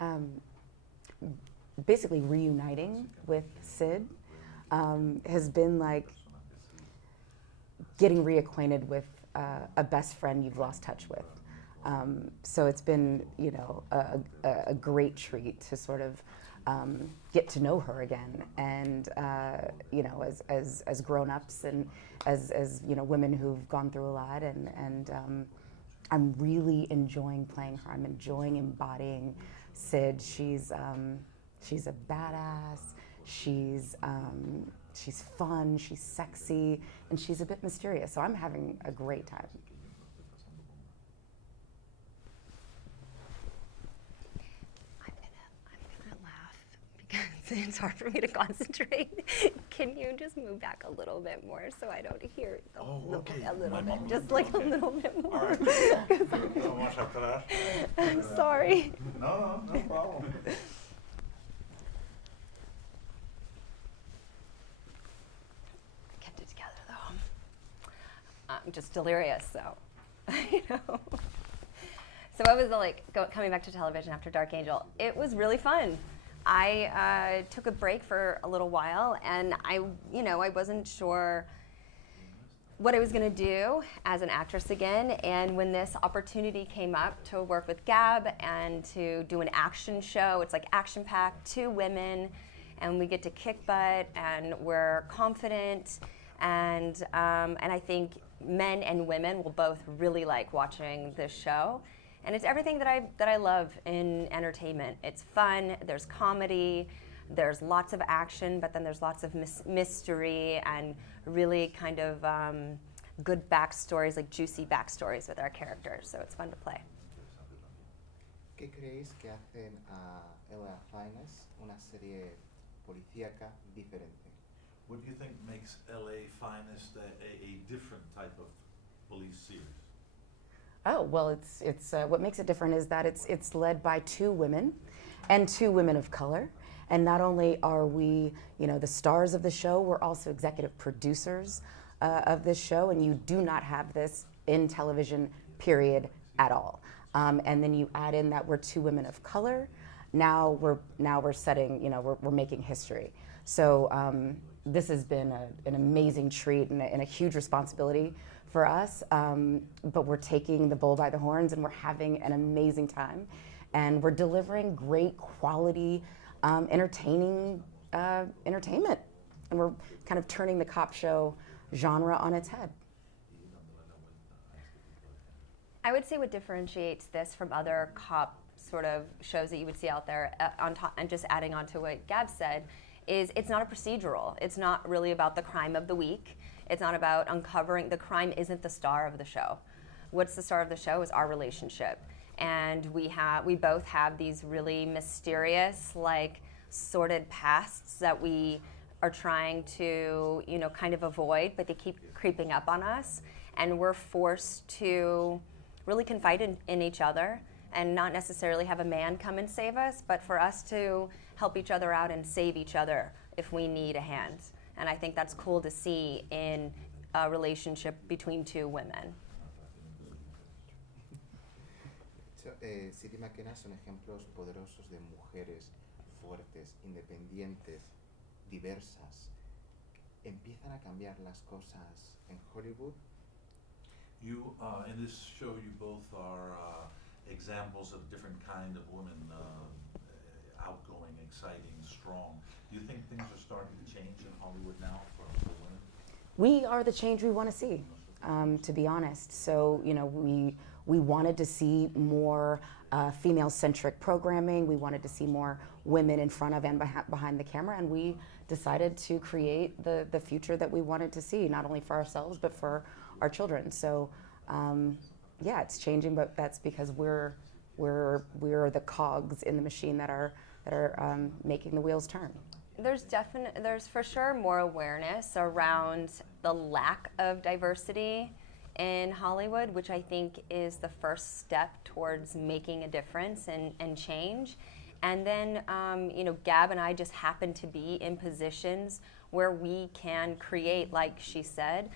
Um, Basically reuniting with Sid has been like getting reacquainted with a best friend you've lost touch with. So it's been, you know, a great treat to sort of get to know her again, and you know, as grown-ups and as you know, women who've gone through a lot, and I'm really enjoying playing her. I'm enjoying embodying Sid. She's a badass. She's fun. She's sexy, and she's a bit mysterious. So I'm having a great time. I'm gonna laugh because it's hard for me to concentrate. Can you just move back a little bit more so I don't hear okay. a little bit, just like a little bit more? All right. Vamos atrás. I'm sorry. No problem. Kept it together though. I'm just delirious, so you know. So what was it like coming back to television after Dark Angel? It was really fun. I took a break for a little while, and I wasn't sure what I was going to do as an actress again. And when this opportunity came up to work with Gab and to do an action show, it's like action-packed, 2 women, and we get to kick butt, and we're confident, and I think men and women will both really like watching this show. And it's everything that I love in entertainment. It's fun, there's comedy, there's lots of action, but then there's lots of mystery and really kind of good backstories, like juicy backstories with our characters. So it's fun to play. ¿Qué creéis que hacen a Alba y una serie policíaca diferente? What do you think makes LA Finest a different type of police series? Oh, well, it's what makes it different is that it's led by 2 women, and 2 women of color. And not only are we, you know, the stars of the show, we're also executive producers of this show, and you do not have this in television, period, at all. And then you add in that we're 2 women of color. Now we're setting, you know, we're making history. So this has been an amazing treat and a huge responsibility for us, but we're taking the bull by the horns, and we're having an amazing time, and we're delivering great quality, entertainment, and we're kind of turning the cop show genre on its head. I would say what differentiates this from other cop sort of shows that you would see out there, on top, and just adding on to what Gab said, is it's not a procedural. It's not really about the crime of the week. It's not about uncovering, the crime isn't the star of the show. What's the star of the show is our relationship. And we both have these really mysterious, like, sordid pasts that we are trying to, you know, kind of avoid, but they keep creeping up on us. And we're forced to really confide in each other, and not necessarily have a man come and save us, but for us to help each other out and save each other if we need a hand. And I think that's cool to see in a relationship between 2 women. Sid y McKenna son ejemplos poderosos de mujeres fuertes, independientes, diversas. ¿Empiezan a cambiar las cosas en Hollywood? You, in this show, you both are examples of different kind of women, outgoing, exciting, strong. Do you think things are starting to change in Hollywood now for women? We are the change we want to see, to be honest. So, you know, we wanted to see more female-centric programming. We wanted to see more women in front of and behind the camera, and we decided to create the future that we wanted to see, not only for ourselves, but for our children. So, yeah, it's changing, but that's because we're the cogs in the machine that are making the wheels turn. There's for sure more awareness around the lack of diversity in Hollywood, which I think is the first step towards making a difference and change. And then, you know, Gab and I just happen to be in positions where we can create, like she said,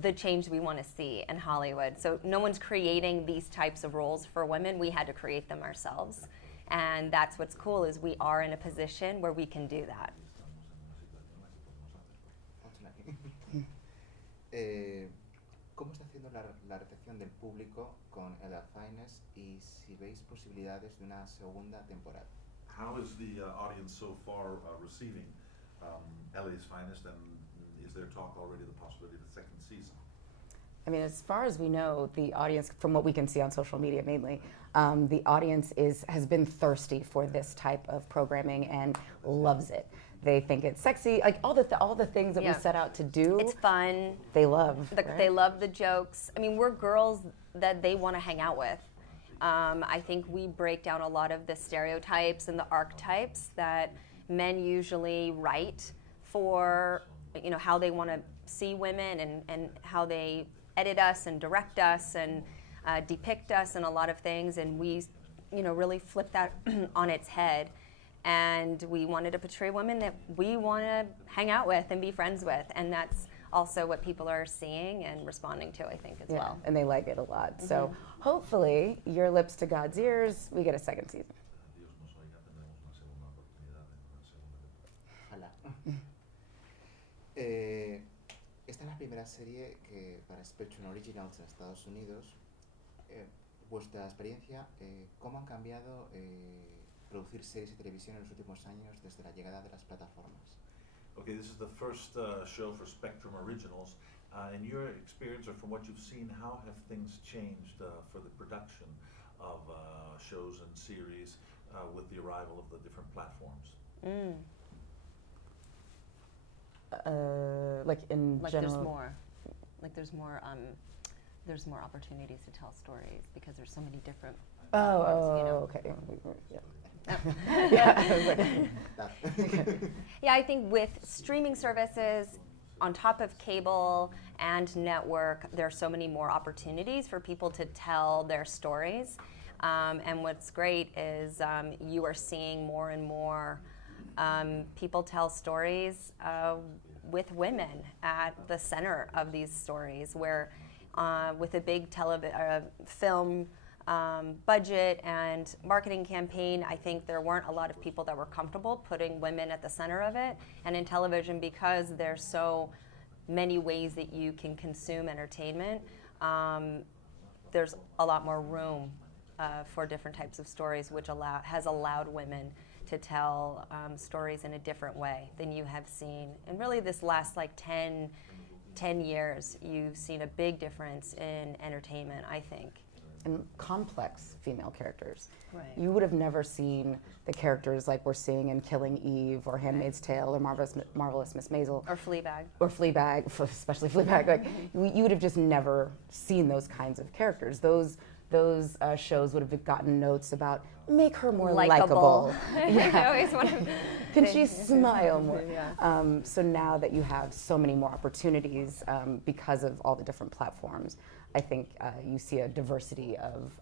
the change we want to see in Hollywood. So no one's creating these types of roles for women. We had to create them ourselves. And that's what's cool, is we are in a position where we can do that. ¿Cómo está haciendo la recepción del público con Alba y si veis posibilidades de una segunda temporada? How is the audience so far receiving LA's Finest, and is there talk already of the possibility of a second season? I mean, as far as we know, the audience, from what we can see on social media mainly, the audience has been thirsty for this type of programming and loves it. They think it's sexy, like all the things that we set out to do. It's fun. They love. They love the jokes. I mean, we're girls that they want to hang out with. I think we break down a lot of the stereotypes and the archetypes that men usually write for, you know, how they want to see women and how they edit us and direct us and depict us in a lot of things. And we, you know, really flip that on its head. And we wanted to portray women that we want to hang out with and be friends with. And that's also what people are seeing and responding to, I think, as well. And they like it a lot. So hopefully, Your Lips to God's Ears, we get a second season. Ojalá. Esta es la primera serie que para Spectrum Originals en Estados Unidos. Vuestra experiencia, ¿cómo han cambiado producir series de televisión en los últimos años desde la llegada de las plataformas? Okay, this is the first show for Spectrum Originals. In your experience, or from what you've seen, how have things changed for the production of shows and series with the arrival of the different platforms? Like in Like general. there's more opportunities to tell stories because there's so many different Oh, platforms, you know. okay. Yeah. Yeah. I was like, Yeah, I think with streaming services on top of cable and network, there are so many more opportunities for people to tell their stories. And what's great is you are seeing more and more people tell stories with women at the center of these stories, where with a big film budget and marketing campaign, I think there weren't a lot of people that were comfortable putting women at the center of it. And in television, because there's so many ways that you can consume entertainment, there's a lot more room for different types of stories, which has allowed women to tell stories in a different way than you have seen. And really this last like 10 years, you've seen a big difference in entertainment, I think. and complex female characters. Right. You would have never seen the characters like we're seeing in Killing Eve or Handmaid's Tale or Marvelous Miss Maisel. Or Fleabag. Or Fleabag, especially Fleabag. Like, you would have just never seen those kinds of characters. Those shows would have gotten notes about make her more likable. I always want to. Can she smile more? Yeah. So now that you have so many more opportunities because of all the different platforms, I think you see a diversity of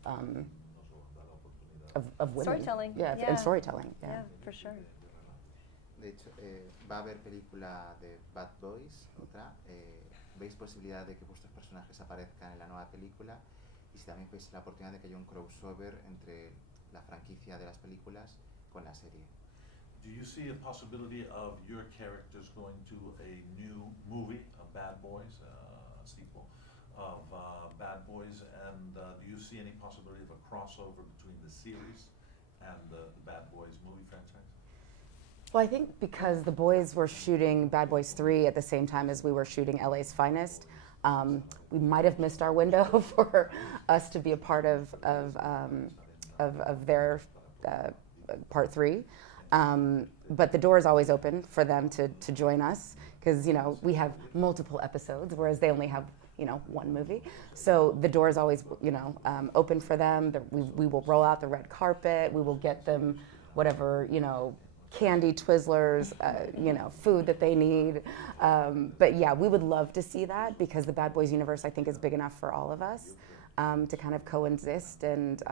women. Storytelling. Yeah, and storytelling. Yeah. Yeah, for sure. De hecho, va a haber película de Bad Boys, otra. ¿Veis posibilidad de que vuestros personajes aparezcan en la nueva película? Y si también veis la oportunidad de que haya un crossover entre la franquicia de las películas con la serie. Do you see a possibility of your characters going to a new movie, Bad Boys, a sequel of Bad Boys, and do you see any possibility of a crossover between the series and the Bad Boys movie franchise? Well, I think because the boys were shooting Bad Boys 3 at the same time as we were shooting LA's Finest, we might have missed our window for us to be a part of their part 3. But the door is always open for them to join us because, you know, we have multiple episodes, whereas they only have, you know, one movie. So the door is always, you know, open for them. We will roll out the red carpet. We will get them whatever, you know, candy, Twizzlers, you know, food that they need. But yeah, we would love to see that because the Bad Boys universe, I think, is big enough for all of us to kind of coexist and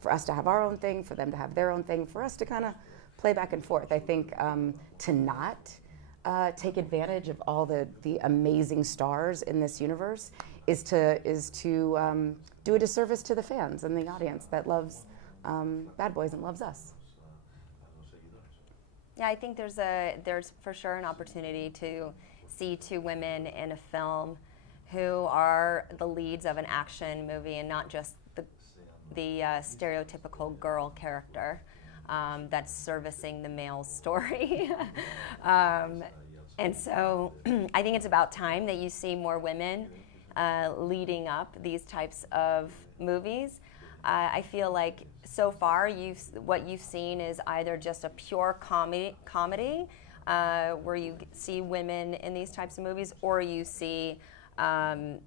for us to have our own thing, for them to have their own thing, for us to kind of play back and forth. I think to not take advantage of all the amazing stars in this universe is to do a disservice to the fans and the audience that loves Bad Boys and loves us. A los seguidores. Yeah, I think there's for sure an opportunity to see two women in a film who are the leads of an action movie and not just the stereotypical girl character that's servicing the male story. And so I think it's about time that you see more women leading up these types of movies. I feel like so far what you've seen is either just a pure comedy where you see women in these types of movies, or you see a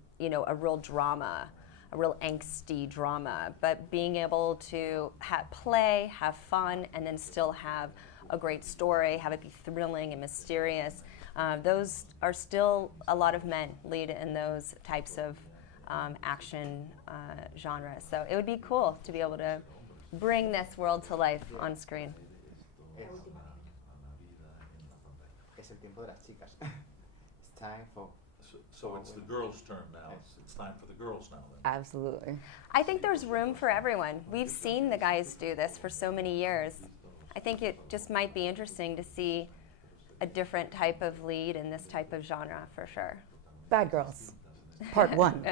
real drama, a real angsty drama. But being able to play, have fun, and then still have a great story, have it be thrilling and mysterious, those are still a lot of men lead in those types of action genres. So it would be cool to be able to bring this world to life on screen. Es el tiempo de las chicas. It's time for. So it's the girls' turn now. It's time for the girls now then. Absolutely. I think there's room for everyone. We've seen the guys do this for so many years. I think it just might be interesting to see a different type of lead in this type of genre for sure. Bad Girls, Part 1.